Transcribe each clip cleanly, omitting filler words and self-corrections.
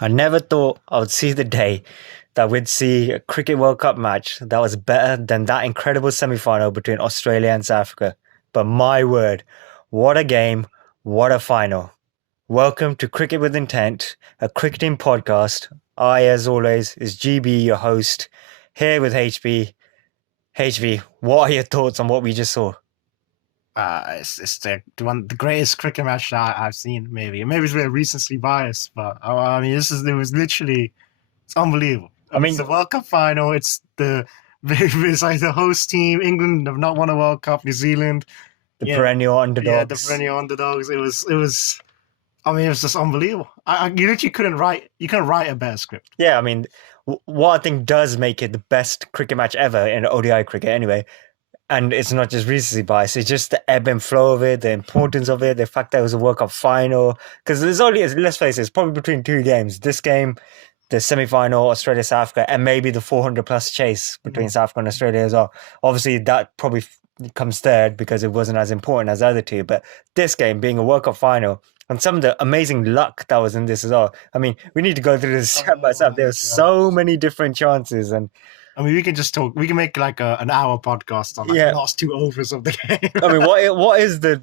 I never thought I would see the day that we'd see a Cricket World Cup match that was better than that incredible semi final between Australia and South Africa. But my word, what a game, what a final. Welcome to Cricket with Intent, a cricketing podcast. I, as always, is GB, your host, here with HB. HB, what are your thoughts on what we just saw? It's the greatest cricket match I've seen. Maybe it's very recency biased, but I mean, it was literally it's unbelievable. I mean, it's the World Cup final. It's like the host team. England have not won a World Cup. New Zealand, the perennial underdogs. The perennial underdogs. It was. I mean, it was just unbelievable. You literally couldn't write a better script. Yeah, I mean, what I think does make it the best cricket match ever in ODI cricket, anyway. And it's not just recency bias, it's just the ebb and flow of it, the importance of it, the fact that it was a World Cup final. Because there's only, let's face it, it's probably between two games. This game, the semi-final, Australia-South Africa, and maybe the 400-plus chase between South Africa and Australia as well. Obviously, that probably comes third because it wasn't as important as the other two. But this game being a World Cup final, and some of the amazing luck that was in this as well. I mean, we need to go through this step by step. There were so many different chances, and I mean, we can just talk. We can make like an hour podcast on the last two overs of the game. I mean, what is the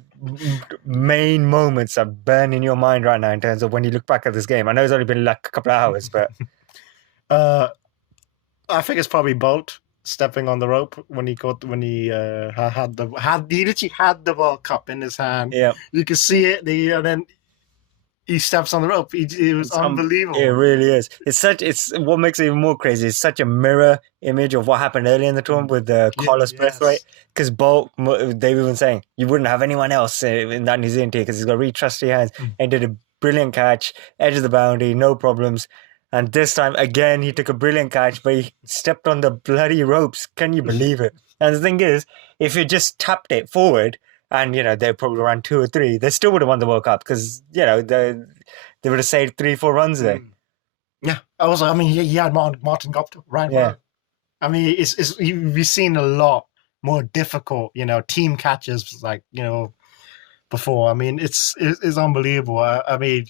main moments that burn in your mind right now in terms of when you look back at this game? I know it's only been like a couple of hours, but I think it's probably Bolt stepping on the rope when he literally had the World Cup in his hand. Yeah, you could see it. And then he steps on the rope. It was unbelievable. It really is. It's what makes it even more crazy. It's such a mirror image of what happened earlier in the tournament with the Carlos Brathwaite. Because Bolt, they were even saying you wouldn't have anyone else in that New Zealand team because he's got really trusty hands and did a brilliant catch, edge of the boundary, no problems. And this time again, he took a brilliant catch, but he stepped on the bloody ropes. Can you believe it? And the thing is, if he just tapped it forward, and, they probably ran 2 or 3, they still would have won the World Cup because, they would have saved 3-4 runs there. Yeah. He had Martin Guptill, right? Yeah. I mean, we've seen a lot more difficult, team catches, like, before. I mean, it's unbelievable. I mean,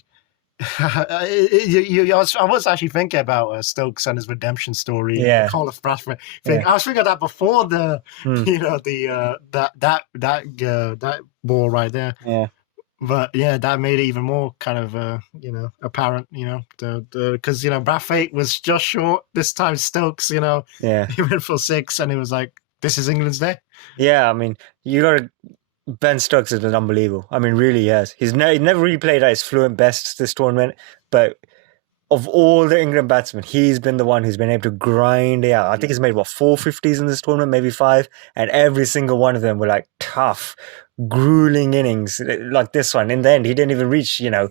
I was actually thinking about Stokes and his redemption story. Yeah, Carlos Brathwaite thing. Yeah. I was thinking that before the that ball right there. Yeah, but yeah, that made it even more kind of apparent. Because Brathwaite was just short this time. Stokes, he went for 6, and it was like, this is England's day. Yeah, I mean, Ben Stokes has been unbelievable. I mean, really, yes. He's never really played at his fluent best this tournament, but of all the England batsmen, he's been the one who's been able to grind it out. I think he's made, 4 50s in this tournament, maybe 5, and every single one of them were like tough, grueling innings like this one. In the end, he didn't even reach, a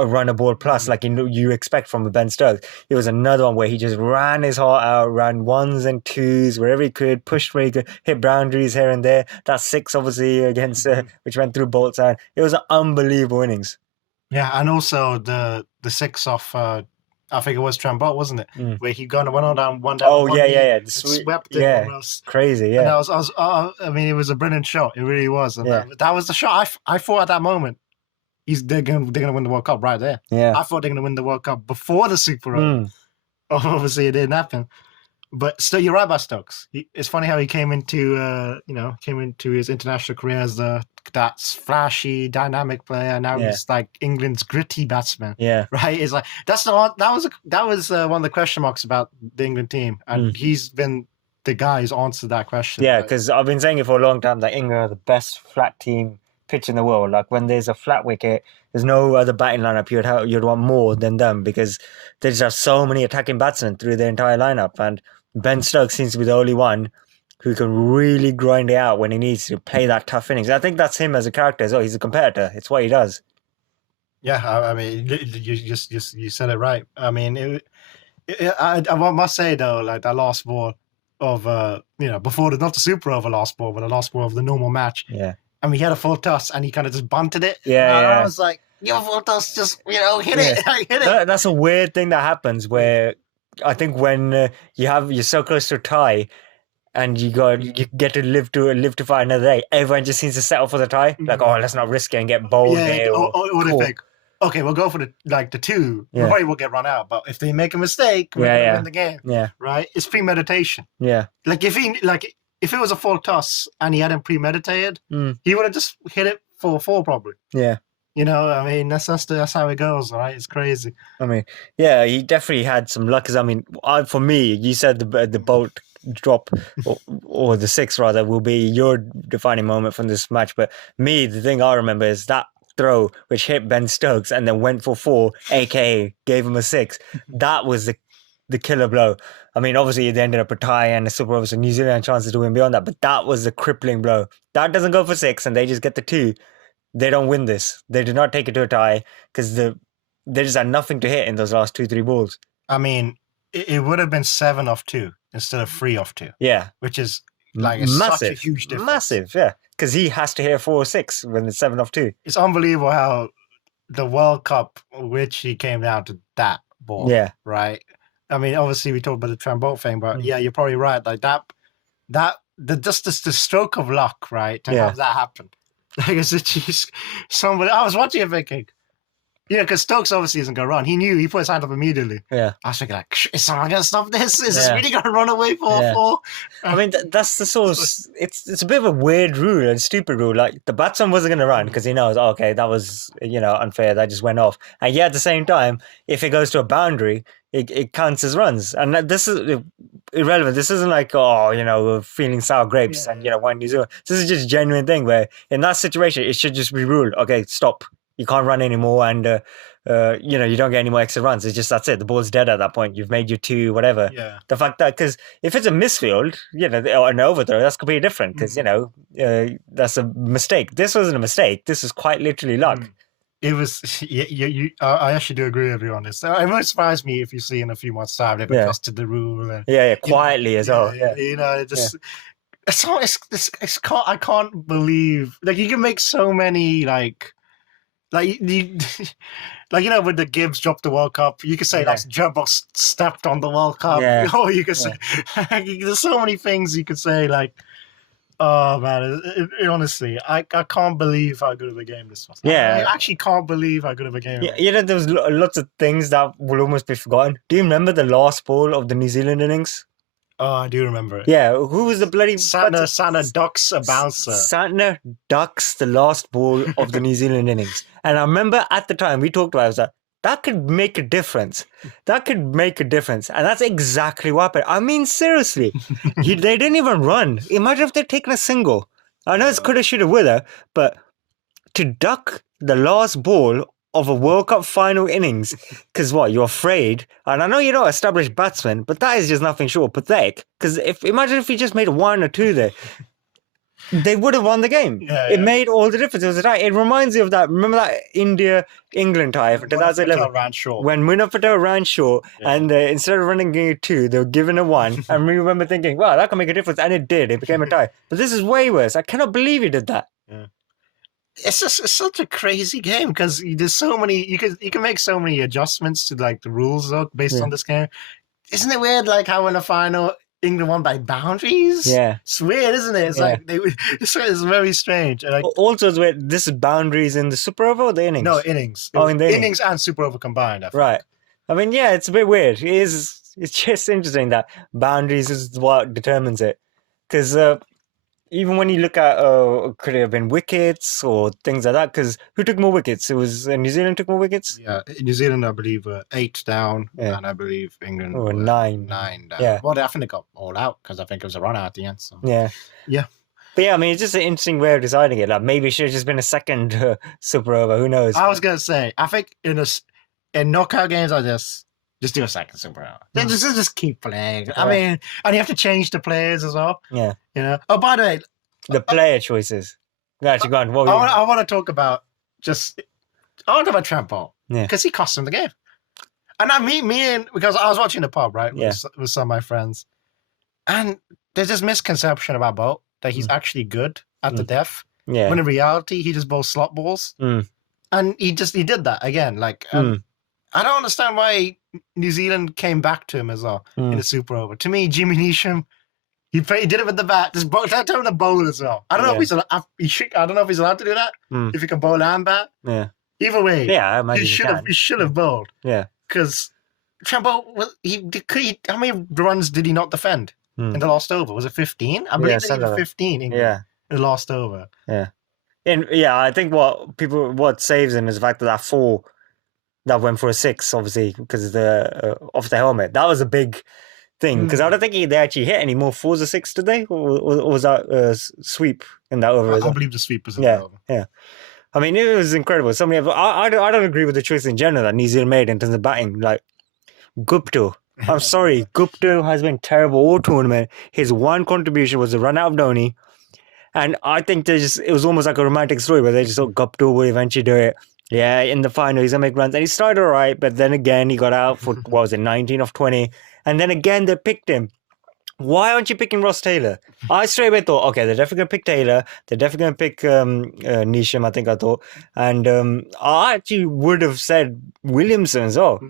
run a ball plus like you expect from a Ben Stokes. It was another one where he just ran his heart out, ran 1s and 2s wherever he could, pushed where he could, hit boundaries here and there. That 6, obviously, against which went through Bolt's hand. It was an unbelievable innings. Yeah, and also the 6 off. I think it was Trent Boult, wasn't it? Where he went on down one down. Oh, yeah. Swept it almost. Crazy, yeah. And I mean, it was a brilliant shot. It really was. And that was the shot. I thought at that moment, they're gonna win the World Cup right there. Yeah. I thought they're gonna win the World Cup before the Super Over. Obviously, it didn't happen. But still, you're right about Stokes. It's funny how he came into his international career as that flashy, dynamic player. Now he's like England's gritty batsman. Yeah, right. It's like that was one of the question marks about the England team, and he's been the guy who's answered that question. Yeah, because I've been saying it for a long time that England are the best flat team pitch in the world. Like when there's a flat wicket, there's no other batting lineup you'd want more than them because they just have so many attacking batsmen through their entire lineup. And Ben Stokes seems to be the only one who can really grind it out when he needs to play that tough innings. I think that's him as a character as well. He's a competitor. It's what he does. Yeah, I mean, you said it right. I mean, I must say though, like that last ball of before not the Super Over last ball, but the last ball of the normal match. Yeah. And we had a full toss, and he kind of just bunted it. Yeah, I was like, your full toss, just hit it, hit it. That's a weird thing that happens where I think when you're so close to a tie, and you get to live to fight another day, everyone just seems to settle for the tie. Like, let's not risk it and get bowled here. Or they think, okay, we'll go for the two. We Yeah. probably will get run out, but if they make a mistake, we're gonna win the game, Yeah. right? It's premeditation. Yeah. Like if it was a full toss and he hadn't premeditated, he would have just hit it for 4 probably. Yeah. You know, I mean, that's how it goes, right? It's crazy. I mean, yeah, he definitely had some luck. 'Cause I mean, for me, you said the bolt drop or the 6 rather will be your defining moment from this match. But me, the thing I remember is that throw which hit Ben Stokes and then went for 4, aka gave him a 6. That was the killer blow. I mean, obviously they ended up a tie and a super over, so New Zealand had chances to win beyond that. But that was the crippling blow. That doesn't go for 6, and they just get the 2. They don't win this. They did not take it to a tie because they just had nothing to hit in those last 2-3 balls. I mean, it would have been 7 off 2 instead of 3 off 2. Yeah, which is like massive, such a huge difference. Massive, yeah, because he has to hit 4 or 6 when it's 7 off 2. It's unbelievable how the World Cup, which he came down to that ball. Yeah, right. I mean, obviously we talked about the Trent Bolt thing, but yeah, you're probably right. Like the stroke of luck, right, to have that happen. Like it's just somebody. I was watching it thinking, because Stokes obviously isn't going to run. He knew. He put his hand up immediately. Yeah. I was thinking, like, is someone going to stop this? Is this really going to run away 4-4? I mean, that's the sort of. It's a bit of a weird rule and stupid rule. Like the batsman wasn't going to run because he knows, okay, that was unfair. That just went off. And yet at the same time, if it goes to a boundary, it counts as runs. And this is irrelevant. This isn't like, we're feeling sour grapes and one New Zealand. This is just a genuine thing where in that situation it should just be ruled. Okay, stop. You can't run anymore, and you don't get any more extra runs. It's just that's it. The ball's dead at that point. You've made your 2, whatever. Yeah. The fact that because if it's a misfield, or an overthrow, that's completely different. Because that's a mistake. This wasn't a mistake. This is quite literally luck. It was. I actually do agree with you on this. It won't surprise me if you see in a few months' time they've adjusted the rule. And, quietly as well. Yeah. It just. It's I can't believe you can make so many with the Gibbs dropped the World Cup, you could say Jumbo stepped on the World Cup. Or you could say there's so many things you could say oh man, honestly, I can't believe how good of a game this was. I actually can't believe how good of a game. Yeah, there was lots of things that will almost be forgotten. Do you remember the last ball of the New Zealand innings? Oh, I do remember it. Yeah, who was the bloody... Santner ducks a bouncer. Santner ducks the last ball of the New Zealand innings. And I remember at the time we talked about it, I was like, that could make a difference. That could make a difference. And that's exactly what happened. I mean, seriously, they didn't even run. Imagine if they'd taken a single. I know it's coulda, shoulda, woulda, but to duck the last ball of a World Cup final innings, because you're afraid, and I know you're not an established batsman, but that is just nothing short of pathetic. Because imagine if you just made 1 or 2 there, they would have won the game. It made all the difference. It was a tie. It reminds you of that. Remember that India-England tie for 2011 when Munaf Patel ran short, and instead of running a 2, they were given a 1. And we remember thinking, wow, that can make a difference, and it did. It became a tie. But this is way worse. I cannot believe you did that. Yeah. It's such a crazy game because there's so many you can make so many adjustments to the rules based on this game. Isn't it weird how in the final England won by boundaries? Yeah, it's weird, isn't it? It's it's very strange. And also, it's weird. This is boundaries in the Super Over or the innings? No, innings. In the innings and Super Over combined. I think. Right. I mean, yeah, it's a bit weird. It's just interesting that boundaries is what determines it because. Even when you look at, could it have been wickets or things like that? Because who took more wickets? It was New Zealand took more wickets? Yeah, New Zealand, I believe, were 8 down, and I believe England were 9. 9 down. Yeah. Well, I think they got all out because I think it was a run out at the end. So. Yeah. Yeah. But yeah, I mean, it's just an interesting way of deciding it. Maybe it should have just been a second Super Over. Who knows? I was going to say, I think in knockout games like this, just do a second Super Over. Then just keep playing. Yeah. I mean, and you have to change the players as well. Yeah. Oh, by the way, the player choices. Actually, go on. I want to talk about Trent Bolt because he cost him the game. And because I was watching the pub with some of my friends, and there's this misconception about Bolt that he's actually good at the death. Yeah. When in reality he just bowls slot balls, and he did that again. I don't understand why New Zealand came back to him as well in the Super Over. To me, Jimmy Neesham, he did it with the bat. Just tell him to bowl as well. I don't know if he's allowed. I don't know if he's allowed to do that. If he can bowl and bat. Yeah. Either way, Yeah, I imagine he should have bowled. Yeah. Because Trumbo, well, how many runs did he not defend in the last over? Was it 15? I believe they even 15 in the last over. Yeah. And yeah, I think what saves him is the fact that 4 that went for a 6, obviously, because of the off the helmet. That was a big thing, because I don't think they actually hit any more 4s or 6, did they? Or was that sweep in that over? I believe the sweep was in the over. Yeah. I mean, it was incredible. I don't agree with the choice in general that New Zealand made in terms of batting. Like, Gupta. I'm sorry, Gupta has been terrible all tournament. His one contribution was the run out of Dhoni. And I think it was almost like a romantic story where they just thought Gupta would eventually do it. Yeah, in the final, he's going to make runs. And he started all right, but then again, he got out for, 19 of 20. And then again, they picked him. Why aren't you picking Ross Taylor? I straight away thought, okay, they're definitely going to pick Taylor. They're definitely going to pick Neesham, I think I thought. And I actually would have said Williamson as well.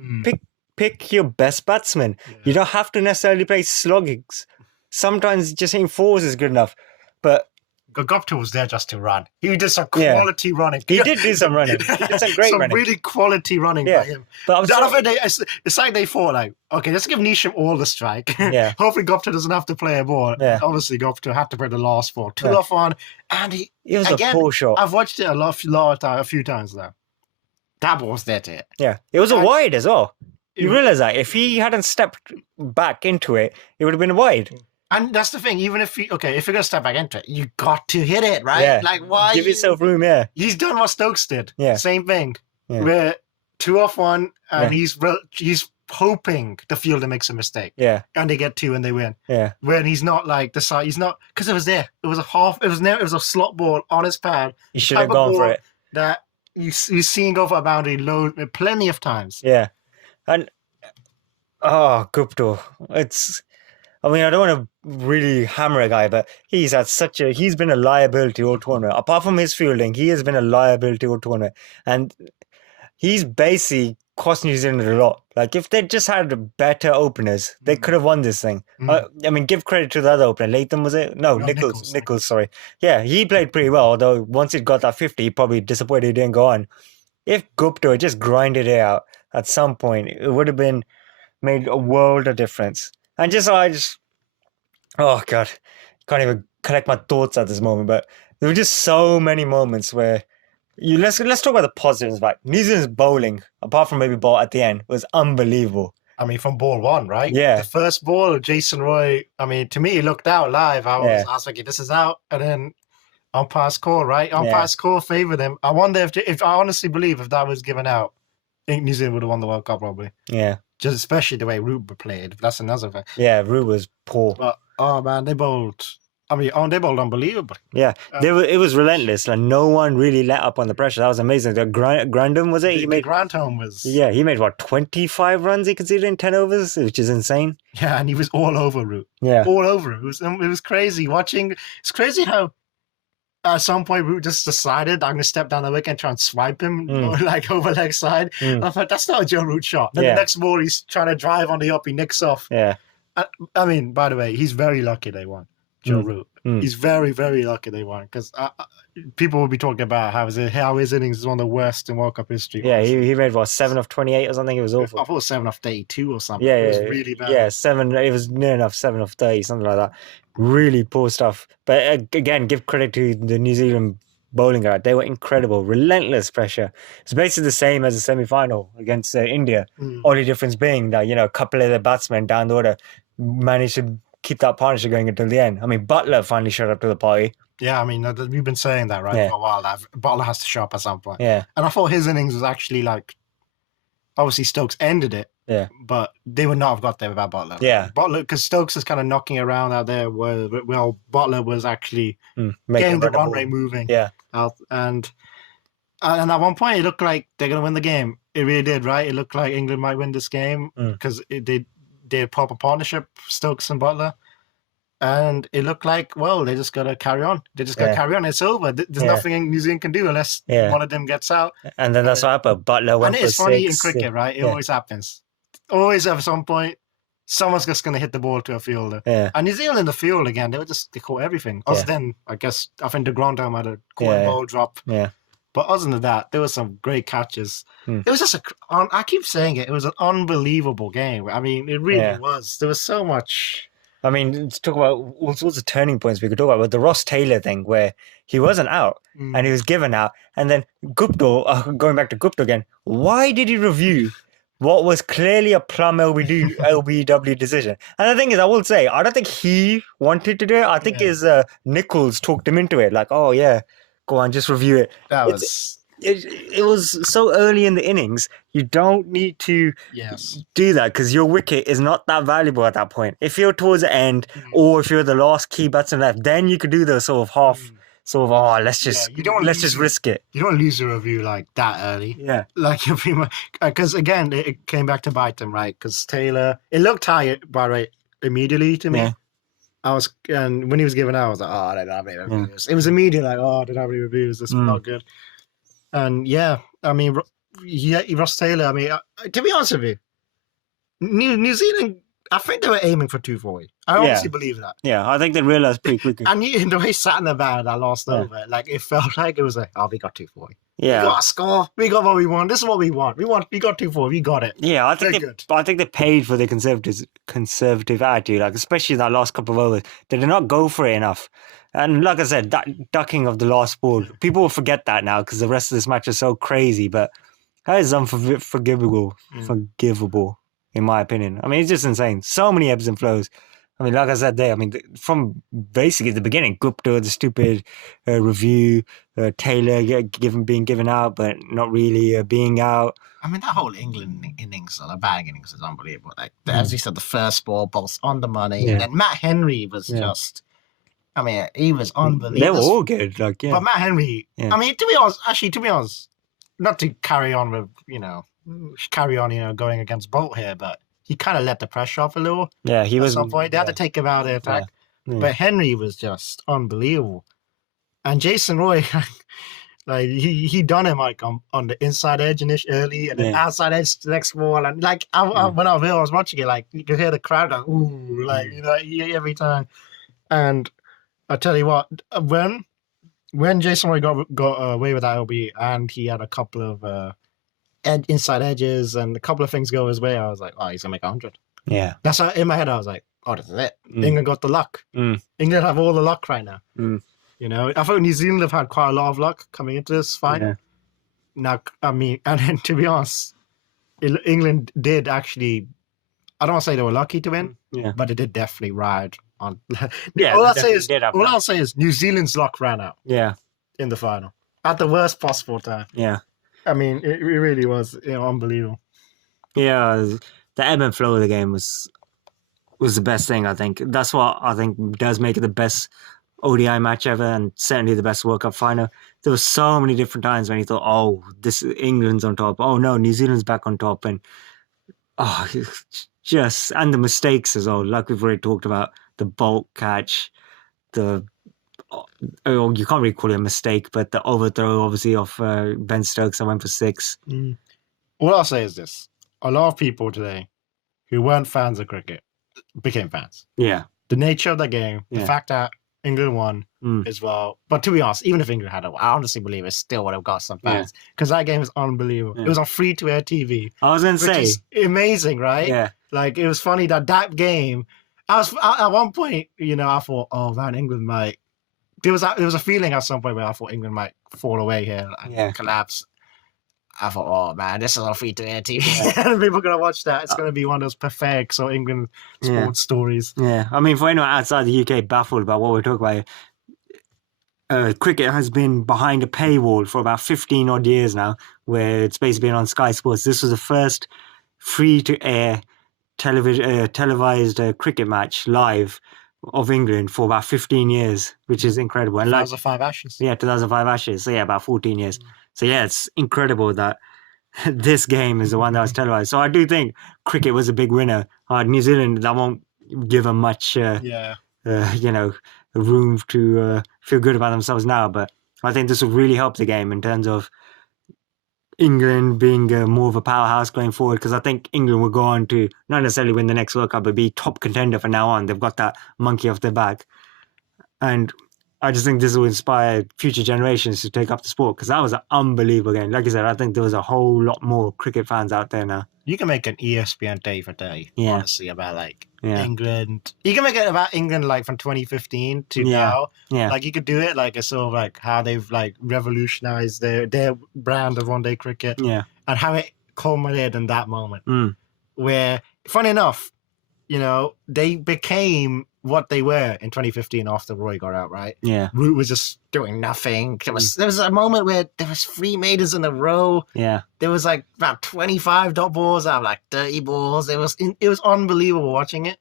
Pick your best batsman. Yeah. You don't have to necessarily play sloggings. Sometimes just hitting 4s is good enough. But Gupta was there just to run. He did some quality running. He did do some running. He did some great running. Really quality running by him. But it's like they thought, like, okay, let's give Neesham all the strike. Yeah. Hopefully Gupta doesn't have to play a ball. Yeah. Obviously Gupta had to play the last 4. 2 off 1. And it was a poor shot. I've watched it a few times now. That ball was there to hit. Yeah. It was a wide as well. You realize that if he hadn't stepped back into it, it would have been wide. And that's the thing. Even if you're going to step back into it, you got to hit it, right? Yeah. Like, why? Give yourself room, yeah. He's done what Stokes did. Yeah. Same thing. Yeah. Where 2 off 1, and he's hoping the fielder makes a mistake. Yeah. And they get 2 and they win. Yeah. When he's not like the side, he's not, because it was there. It was a slot ball on his pad. He should have gone for it. That you've seen go for a boundary plenty of times. Yeah. And Gupta, I mean, I don't want to really hammer a guy, but he's been a liability all tournament. Apart from his fielding, he has been a liability all tournament. And he's basically cost New Zealand a lot. Like, if they just had better openers, they could have won this thing. I mean, give credit to the other opener. Latham, was it? No, Nichols, sorry. Yeah, he played pretty well, although once it got that 50, he probably disappointed he didn't go on. If Gupta had just grinded it out at some point, it would have made a world of difference. And oh God, can't even collect my thoughts at this moment. But there were just so many moments where let's talk about the positives. Like, New Zealand's bowling, apart from maybe ball at the end, was unbelievable. I mean, from ball 1, right? Yeah. The first ball, Jason Roy. I mean, to me, he looked out live. I was thinking, this is out, and then umpire's call, right? Umpire's call favoured them. I wonder if I honestly believe if that was given out, I think New Zealand would have won the World Cup probably. Yeah. Just especially the way Root played. That's another thing. Yeah, Root was poor. But, oh man, they bowled. I mean, they bowled unbelievable. Yeah, it was relentless. Like, no one really let up on the pressure. That was amazing. The Grandin, was it? Grantham was. Yeah, he made 25 runs he conceded in 10 overs, which is insane. Yeah, and he was all over Root. Yeah, all over it. It was crazy watching. It's crazy how at some point Root just decided I'm going to step down the wicket and try and swipe him like over leg side. I thought, that's not a Joe Root shot. Then the next ball he's trying to drive on the up, he nicks off. Yeah. I mean, by the way, he's very lucky they won. Joe Root. He's very, very lucky they won, because people will be talking about how his innings is one of the worst in World Cup history. Yeah, he made 7 of 28 or something. It was awful. I thought it was 7 of 32 or something. Yeah, it was really bad. Yeah, 7. It was near enough 7 of 30, something like that. Really poor stuff. But again, give credit to the New Zealand bowling guard. They were incredible, relentless pressure. It's basically the same as the semi-final against India. Only difference being that, a couple of the batsmen down the order managed to keep that partnership going until the end. I mean, Butler finally showed up to the party. Yeah, I mean, we've been saying that, right, for a while. Butler has to show up at some point. Yeah. And I thought his innings was actually like, obviously Stokes ended it. Yeah. But they would not have got there without Butler. Yeah. Butler, because Stokes is kind of knocking around out there, well, Butler was actually getting the run rate moving. Yeah. And at one point, it looked like they're going to win the game. It really did, right? It looked like England might win this game because they had proper partnership, Stokes and Butler. And it looked like, well, they just got to carry on. They just got to carry on. It's over. There's nothing New Zealand can do unless one of them gets out. And then that's what happened. Butler went for 6. And it's funny in cricket, right? It always happens. Always at some point, someone's just going to hit the ball to a fielder. Yeah. And New Zealand in the field again, they caught everything. Other than, I think the Grandam had a ball drop. Yeah. But other than that, there were some great catches. Hmm. It was just I keep saying it. It was an unbelievable game. I mean, it really Yeah. was. There was so much. I mean, let's talk about all sorts of turning points we could talk about. But the Ross Taylor thing, where he wasn't out and he was given out, and then Gupta, going back to Gupta again, why did he review what was clearly a plum LBW decision? And the thing is, I will say, I don't think he wanted to do it. I think his Nichols talked him into it. Like, oh yeah, go on, just review it. That It's- was It was so early in the innings. You don't need to yes. do that because your wicket is not that valuable at that point. If you're towards the end, Mm. or if you're the last key batsman left, then you could do the sort of half, Mm. sort of, oh, let's just, you don't wanna let's lose just your- risk it. You don't lose a review like that early. Yeah, Like you pretty much because again it came back to bite them, right? Because Taylor, it looked tired by right immediately to me. Yeah. I was, and when he was given out, I was like, oh, I don't have any reviews. It was immediate, like, oh, I don't have any reviews. This is Mm. not good. And yeah, I mean, Ross Taylor. I mean, to be honest with you, New Zealand, I think they were aiming for 240. I Yeah. honestly believe that. yeah. I think they realized pretty quickly. And the way he sat in the van, I lost Yeah. over. Like it felt like it was like, oh, we got 240. We Yeah, got a score. We got what we want. This is what we want. We got 240. We got it. yeah. I think They're they, good. I think they paid for the conservative attitude, like especially that last couple of overs. They did not go for it enough. And like I said, that ducking of the last ball, people will forget that now because the rest of this match is so crazy. But that is unforgivable, forgivable, in my opinion. I mean, it's just insane. So many ebbs and flows. I mean, like I said there, I mean, from basically the beginning, Gupta, the stupid review, Taylor being given out, but not really being out. I mean, that whole England innings, or the batting innings, is unbelievable. Like, as you said, the first ball, balls on the money. Yeah. And then Matt Henry was Yeah. just, I mean, he was They were unbelievable. all good. Like, yeah. But Matt Henry, Yeah. I mean, to be honest, not to carry on with, going against Bolt here, but he kind of let the pressure off a little. Yeah, he At was. some point, they had to take him out of the attack. Yeah. But Henry was just unbelievable. And Jason Roy, like he done him like on the inside edge early, and then Yeah. outside edge the next ball, and like when I was watching it, like you could hear the crowd like ooh, like every time. And I tell you what, when Jason Roy got away with that LB, and he had a couple of inside edges and a couple of things go his way, I was like, oh, he's gonna make 100. Yeah. That's how, in my head, I was like, oh, this is it. Mm. England got the luck. Mm. England have all the luck right now. Mm. You know, I thought New Zealand have had quite a lot of luck coming into this fight. Yeah. Now, I mean, and then to be honest, England did actually, I don't want to say they were lucky to win, Yeah. but they did definitely ride on. Yeah, all they I'll say definitely is, did have all luck. I'll say is New Zealand's luck ran out Yeah. in the final at the worst possible time. Yeah. I mean, it really was unbelievable. Yeah. The ebb and flow of the game was the best thing, I think. That's what I think does make it the best ODI match ever, and certainly the best World Cup final. There were so many different times when you thought, oh, this England's on top. Oh no, New Zealand's back on top. And and the mistakes as well, like we've already talked about, the Bolt catch, you can't really call it a mistake, but the overthrow obviously of Ben Stokes, I went for 6. All I'll say is this: a lot of people today who weren't fans of cricket became fans. Yeah. The nature of the game, the Yeah. fact that England won Mm. as well. But to be honest, even if England had it, I honestly believe it still would have got some Yeah. fans because that game was unbelievable. Yeah. It was on free-to-air TV, I was going to which say, is amazing, right? yeah. Like it was funny that game. At one point, I thought, oh man, England might. There was a feeling at some point where I thought England might fall away here and Yeah. collapse. I thought, oh man, this is on free-to-air TV, and people are gonna watch that. It's gonna be one of those perfect England Yeah. sports stories. Yeah, I mean, for anyone outside the UK baffled about what we're talking about, cricket has been behind a paywall for about 15 odd years now, where it's basically been on Sky Sports. This was the first free-to-air televised cricket match live of England for about 15 years, which is incredible. And 2005 Ashes. yeah, 2005 Ashes. So yeah, about 14 years. So yeah, it's incredible that this game is the one that was televised. So I do think cricket was a big winner. New Zealand, that won't give them much, Yeah. room to feel good about themselves now. But I think this will really help the game in terms of England being more of a powerhouse going forward, because I think England will go on to not necessarily win the next World Cup, but be top contender from now on. They've got that monkey off their back. And I just think this will inspire future generations to take up the sport because that was an unbelievable game. Like I said, I think there was a whole lot more cricket fans out there now. You can make an ESPN day for day, Yeah. honestly, about like Yeah. England. You can make it about England like from 2015 to Yeah. now. Yeah. Like you could do it like a sort of like how they've like revolutionized their brand of one day cricket Yeah. and how it culminated in that moment Mm. where, funny enough, you know, they became what they were in 2015 after Roy got out, right? Yeah. Root was just doing nothing. There was a moment where there was 3 maidens in a row. Yeah. There was like about 25 dot balls out of like 30 balls. It was unbelievable watching it.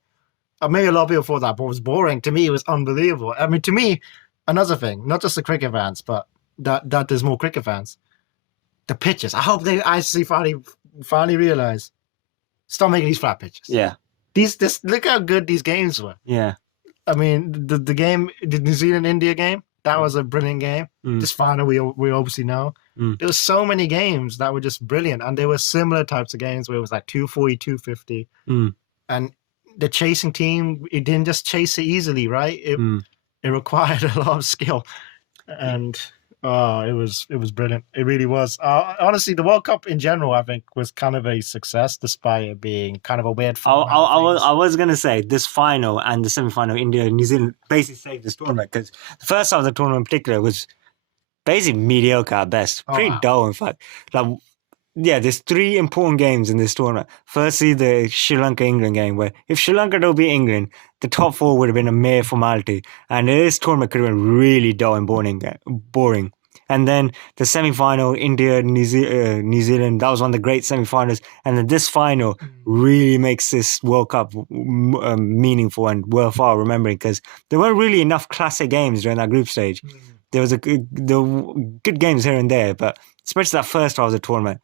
Maybe a lot of people thought that ball was boring. To me, it was unbelievable. I mean, to me, another thing, not just the cricket fans, but that there's more cricket fans. The pitches. I hope they actually finally realize. Stop making these flat pitches. Yeah. This look how good these games were. Yeah. I mean, the game, the New Zealand-India game, that was a brilliant game. Mm. This final, we obviously know. Mm. There were so many games that were just brilliant. And there were similar types of games where it was like 240, 250. Mm. And the chasing team, it didn't just chase it easily, right? It required a lot of skill. And it was brilliant. It really was. Honestly, the World Cup in general, I think, was kind of a success, despite it being kind of a weird format. I was going to say this final and the semi-final, India and New Zealand basically saved this tournament because the first half of the tournament in particular was basically mediocre at best. Pretty dull, in fact. Like, yeah, there's 3 important games in this tournament. Firstly, the Sri Lanka-England game, where if Sri Lanka don't beat England, the top 4 would have been a mere formality. And this tournament could have been really dull and boring. And then the semi-final, India, New Zealand, that was one of the great semi-finals. And then this final really makes this World Cup meaningful and worthwhile remembering because there weren't really enough classic games during that group stage. There was good games here and there, but especially that first half of the tournament,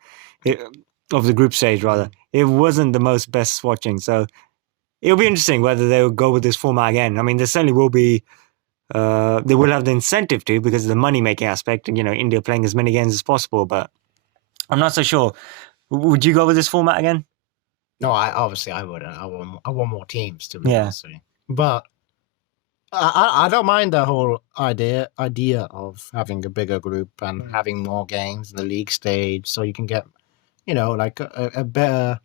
of the group stage rather, it wasn't the most best watching. So it'll be interesting whether they'll go with this format again. I mean, there certainly will be. They will have the incentive to because of the money-making aspect, and India playing as many games as possible. But I'm not so sure. Would you go with this format again? No, I wouldn't. I want more teams to be honest with you. But I don't mind the whole idea of having a bigger group and having more games in the league stage, so you can get, like a better,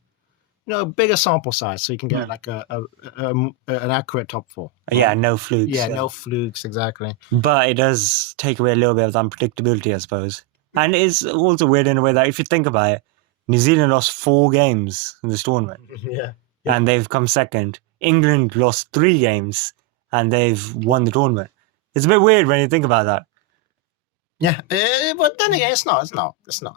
bigger sample size, so you can get like an accurate top 4. Yeah, no flukes. Yeah, no flukes, exactly. But it does take away a little bit of the unpredictability, I suppose. And it's also weird in a way that if you think about it, New Zealand lost 4 games in this tournament. Yeah. And they've come second. England lost 3 games and they've won the tournament. It's a bit weird when you think about that. Yeah, but then again, it's not like,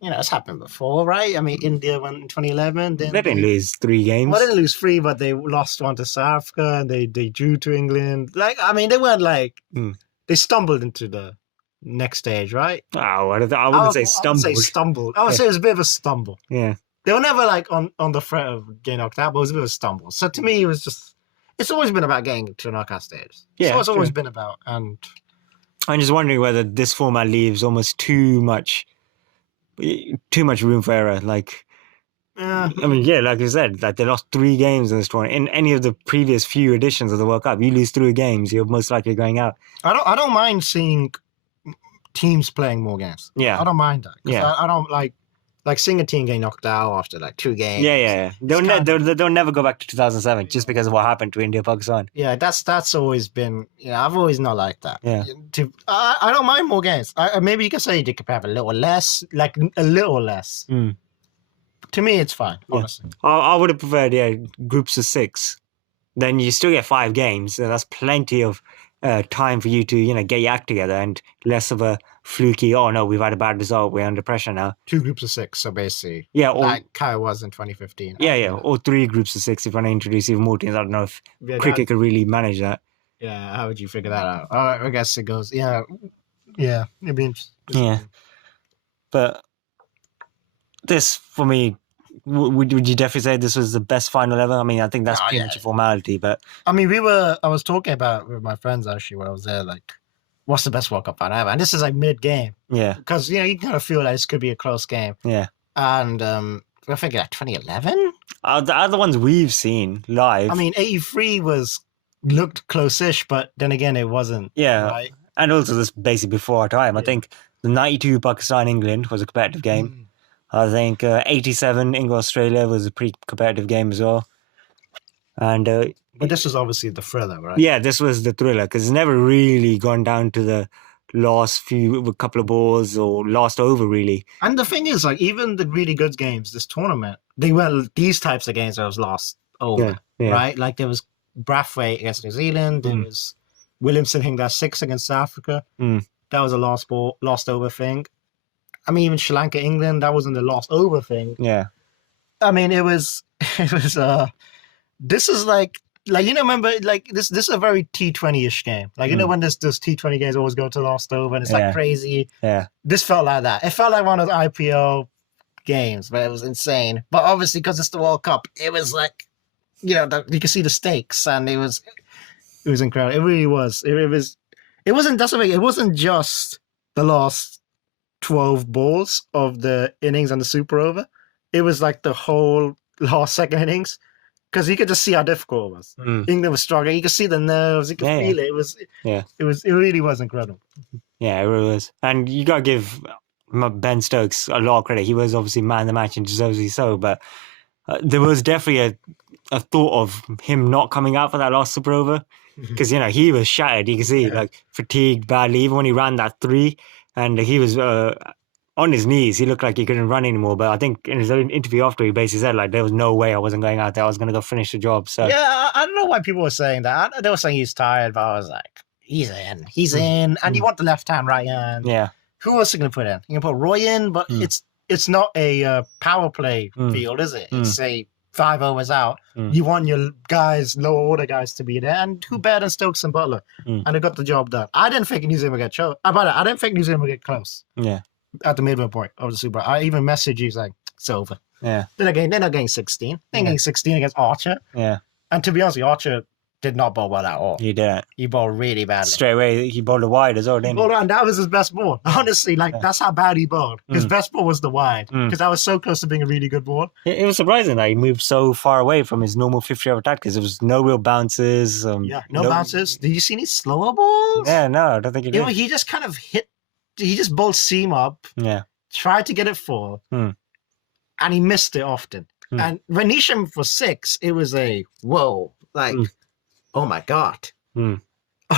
it's happened before, right? I mean, India went in 2011. Then they didn't lose 3 games. Well, they didn't lose 3, but they lost 1 to South Africa and they drew to England. Like, I mean, they weren't like, they stumbled into the next stage, right? Oh, I wouldn't say stumbled. I would say stumbled. I would say it was a bit of a stumble. Yeah. They were never like on the threat of getting knocked out, but it was a bit of a stumble. So to me, it was just, it's always been about getting to a knockout stage. Yeah. So it's always been about. And I'm just wondering whether this format leaves almost too much room for error. Like, I mean, yeah, like you said, like they lost 3 games in this tournament. In any of the previous few editions of the World Cup, you lose 3 games, you're most likely going out. I don't mind seeing teams playing more games. Yeah, I don't mind that. Yeah, I don't like seeing a team getting knocked out after like 2 games. Yeah. They'll never go back to 2007 just because of what happened to India Pakistan. Yeah, that's always been. I've always not liked that. Yeah. I don't mind more games. Maybe you could say they could have a little less, like a little less. To me, it's fine. Honestly, I would have preferred groups of 6. Then you still get 5 games. So that's plenty of time for you to get your act together and less of a fluky. Oh no, we've had a bad result. We're under pressure now. 2 groups of 6, so basically, like Kyle was in 2015. Yeah, or 3 groups of 6 if I want to introduce even more teams. I don't know if cricket could really manage that. Yeah, how would you figure that out? I guess it goes. Yeah, it'd be interesting. Yeah, but this for me. Would you definitely say this was the best final ever? I mean, I think that's pretty much a formality, but I mean, I was talking about with my friends actually when I was there, like, what's the best World Cup final ever? And this is like mid-game. Yeah. Because, you kind of feel like this could be a close game. Yeah. And I think like 2011? The other ones we've seen live. I mean, 83 was looked close-ish, but then again, it wasn't. Yeah. Right? And also, this basically before our time. I Yeah. think the 92 Pakistan-England was a competitive game. I think 87 England-Australia was a pretty competitive game as well. And But this was obviously the thriller, right? yeah, this was the thriller because it's never really gone down to the last couple of balls or last over, really. And the thing is, like, even the really good games, this tournament, these types of games that was lost over, Yeah. right? Like, there was Brathwaite against New Zealand, there was Williamson hitting that 6 against South Africa. That was a lost over thing. I mean, even Sri Lanka, England, that wasn't a lost over thing. Yeah. I mean, this is like, remember, like, this is a very T20-ish game. Like, when those T20 games always go to last over and it's like crazy. Yeah. This felt like that. It felt like one of the IPL games, but it was insane. But obviously, because it's the World Cup, it was like, you can see the stakes, and it was incredible. It really was. It wasn't just the last 12 balls of the innings and the super over. It was like the whole last second innings. Because you could just see how difficult it was. England was struggling. You could see the nerves. You could feel it. It really was incredible. Yeah, it really was. And you got to give Ben Stokes a lot of credit. He was obviously man of the match and deservedly so. But there was definitely a thought of him not coming out for that last super over. Because, he was shattered. You can see, fatigued badly. Even when he ran that 3 and he was on his knees, he looked like he couldn't run anymore. But I think in his own interview after, he basically said, like, there was no way I wasn't going out there. I was going to go finish the job. So yeah, I don't know why people were saying that. They were saying he's tired, but I was like, he's in. And you want the left hand, right hand. Yeah. Who else are you going to put in? You can put Roy in, but it's not a power play field, is it? It's a 5 overs out. You want your guys, lower order guys, to be there. And who better than Stokes and Butler? And they got the job done. I didn't think New Zealand would get choked. I didn't think New Zealand would get close. Yeah. At the midway point of the Super Bowl. I even messaged you saying, it's over. Yeah. They're not getting 16. They're getting 16 against Archer. Yeah. And to be honest, Archer did not bowl well at all. He didn't. He bowled really badly. Straight away, he bowled a wide as well, didn't he? And that was his best ball. Honestly, that's how bad he bowled. His best ball was the wide. Because that was so close to being a really good ball. It was surprising that he moved so far away from his normal 50-yard attack because there was no real bounces. No bounces. Did you see any slower balls? Yeah, no, I don't think he did. He just kind of he just bowled seam up. Yeah. Tried to get it full. And he missed it often. And when Nisham was 6, it was a whoa. Like, oh my God. Oh,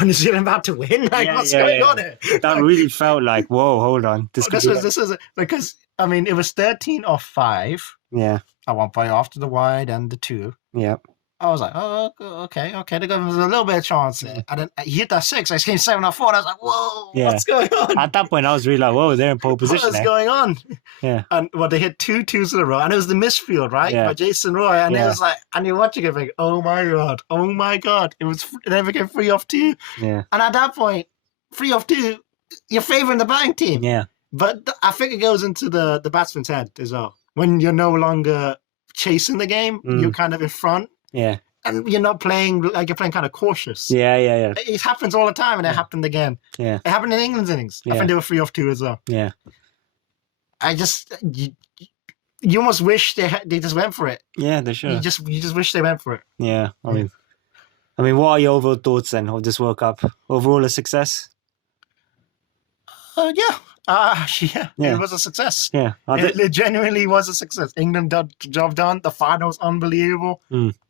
New Zealand about to win? Like, what's going on here? That really felt like, whoa, hold on. This was because, I mean, it was 13 off 5. Yeah. At one point after the wide and the 2. Yeah. I was like, oh, okay. There was a little bit of chance there. And then he hit that 6. I came 7 off 4. And I was like, whoa, what's going on? At that point, I was really like, whoa, they're in pole position. What's going on? Yeah. And they hit 2 2s in a row. And it was the misfield, right? Yeah. By Jason Roy. And it was like, and you're watching it like, oh my God. It never came 3 off 2. Yeah. And at that point, 3 off 2, you're favoring the batting team. Yeah. But I think it goes into the batsman's head as well. When you're no longer chasing the game, you're kind of in front. Yeah. And you're not playing, like, you're playing kind of cautious. Yeah. It happens all the time, and it happened again. Yeah. It happened in England's innings. I think they were 3 off 2 as well. Yeah. You almost wish they just went for it. Yeah, they should. You just wish they went for it. Yeah. I mean, what are your overall thoughts then of this World Cup? Overall, a success? It was a success. Yeah. It genuinely was a success. England got the job done. The final was unbelievable.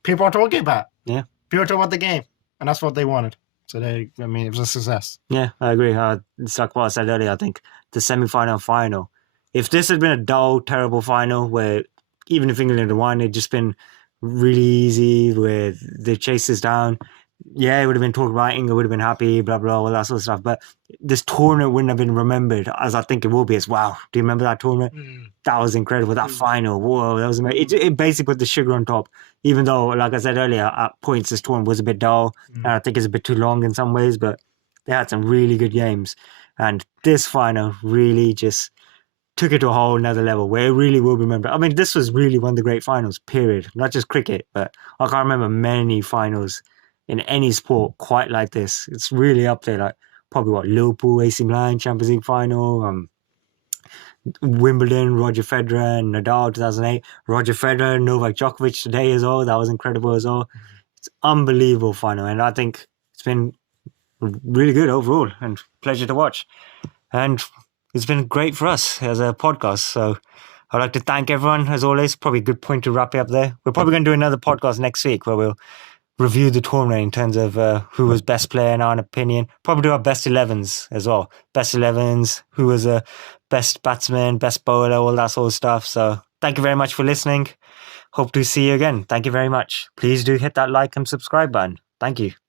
People are talking about it. Yeah. People are talking about the game. And that's what they wanted. So, it was a success. Yeah, I agree. It's like what I said earlier, I think the semi-final and final. If this had been a dull, terrible final where even if England had won, it'd just been really easy, where they chased us down, it would have been talked about, England would have been happy, blah, blah, all that sort of stuff. But this tournament wouldn't have been remembered as I think it will be as wow. Do you remember that tournament? That was incredible. That final, whoa, that was amazing. It basically put the sugar on top, even though, like I said earlier, at points this tournament was a bit dull. And I think it's a bit too long in some ways, but they had some really good games. And this final really just took it to a whole nother level where it really will be remembered. I mean, this was really one of the great finals, period. Not just cricket, but I can't remember many finals in any sport quite like this. It's really up there, like probably Liverpool, AC Milan, Champions League final, Wimbledon, Roger Federer and Nadal 2008, Roger Federer, Novak Djokovic today as well. That was incredible as well. It's unbelievable final, and I think it's been really good overall and pleasure to watch. And it's been great for us as a podcast. So I'd like to thank everyone, as always. Probably a good point to wrap it up there. We're probably going to do another podcast next week where we'll review the tournament in terms of who was best player in our opinion. Probably do our best 11s as well. Best 11s, who was a best batsman, best bowler, all that sort of stuff. So thank you very much for listening. Hope to see you again. Thank you very much. Please do hit that like and subscribe button. Thank you.